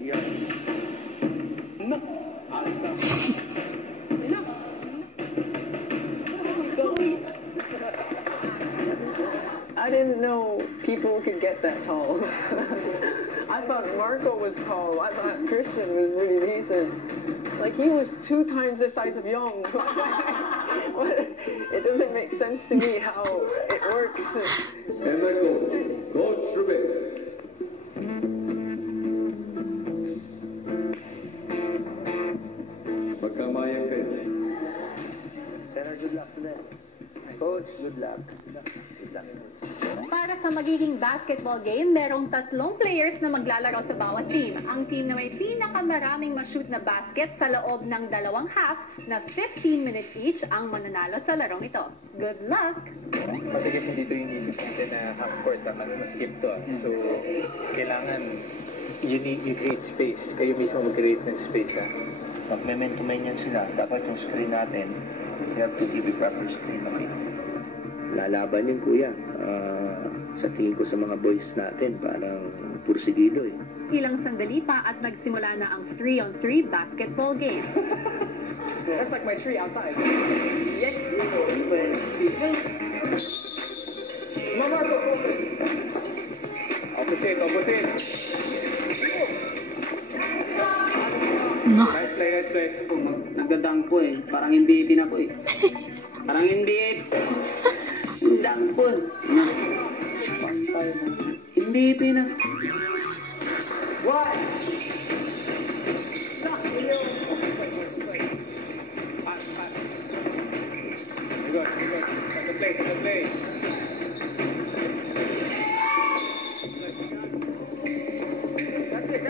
Yan. No. Alas na. I didn't know people could get that tall. I thought Marco was tall. I thought Christian was really decent. Like, he was 2 times the size of Young. It doesn't make sense to me how it works. And Marco, Coach Ruben. Magkamayan kayo. Senator, good luck today. Coach, good luck. Good luck. Para sa magiging basketball game, merong 3 players na maglalaro sa bawat team. Ang team na may pinakamaraming ma-shoot na basket sa loob ng 2 half na 15 minutes each ang mananalo sa larong ito. Good luck! Masigit hindi ito yung isip natin na half court na mas-skip to. So, kailangan you create space. Kayo mismo mag-create ng space. Pag may man-to-man yan sila, dapat yung screen natin, we have to give a proper screen, okay? Lalaban yun, kuya. Sa tingin ko sa mga boys natin, parang pursigido eh. Ilang sandali pa at nagsimula na ang 3-on-3 basketball game. That's like my tree outside. Yes! Mama, go! Opposite. No. Nice play. Nagdadang po eh. Parang MVP na po eh. Parang MVP. Dang po. MVP na. What? Good. Take the play. That's it.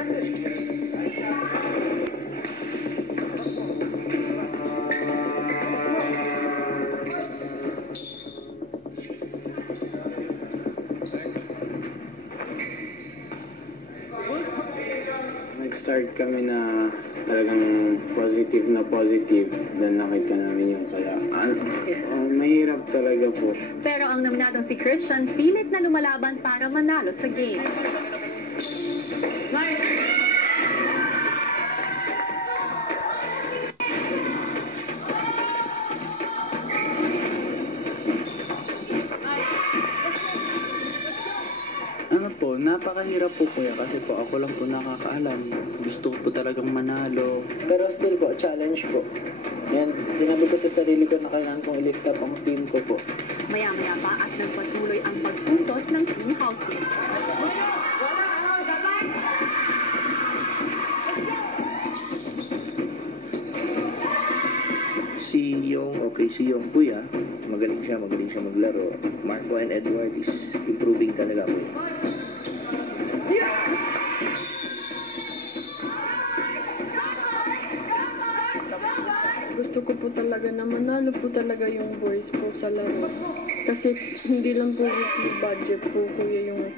Nag-start kami na talagang positive, then nakita namin yung kaya. Mahirap talaga po. Pero ang nominadong si Christian, pilit na lumalaban para manalo sa game. Ano po, napakahirap po kuya kasi po ako lang po nakakaalam. Gusto ko po talagang manalo. Pero still po, challenge po. Yan, sinabi ko sa sarili ko na kailangan kong i-lift up ang team ko po. Maya-maya pa at nagpatuloy ang pagpuntos ng team housemates. Si Yong kuya, magaling siya maglaro. Marco and Edward is improving talaga po. Gusto ko po talaga na manalo po talaga yung boys po sa laro. Kasi hindi lang po weekly budget po kuya yung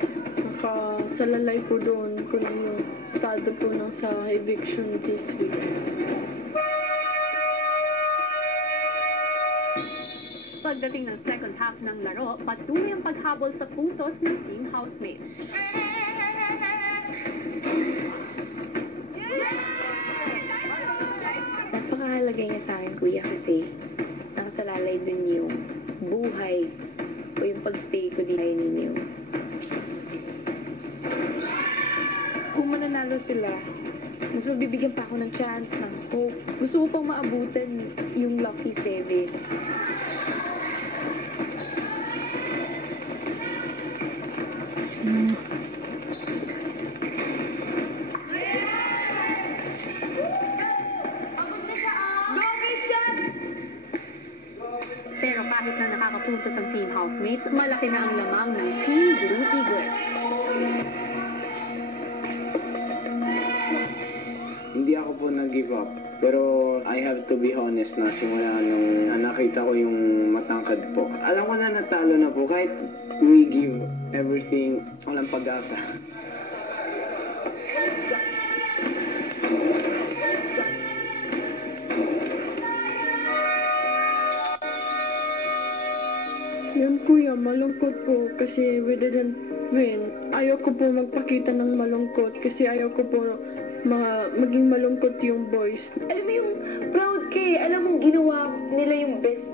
nakasalalay po doon kung yung estado po ng sa eviction this week. Pagdating ng second half ng laro, patuloy ang paghabol sa puntos ng team housemates. Napakahalaga niya sa akin, kuya, kasi nakasalalay dun yung buhay o yung pagstay ko din ninyo. Kung mananalo sila, mas mabibigyan pa ako ng chance, ng hope. Gusto ko pang maabutan yung Lucky 7. Pero kahit na nakakapuntos ang team housemates, malaki na ang lamang ng Team Blue Eagles. Hindi ako po nag-give up. Pero I have to be honest na simula nung nakita ko yung matangkad po. Alam ko na natalo na po kahit we give everything, walang pag-asa. Yan kuya, malungkot po kasi we didn't win. ayaw ko po magpakita ng malungkot kasi ayaw ko po maging malungkot yung boys. Alam mo yung proud kay, alam mong ginawa nila yung best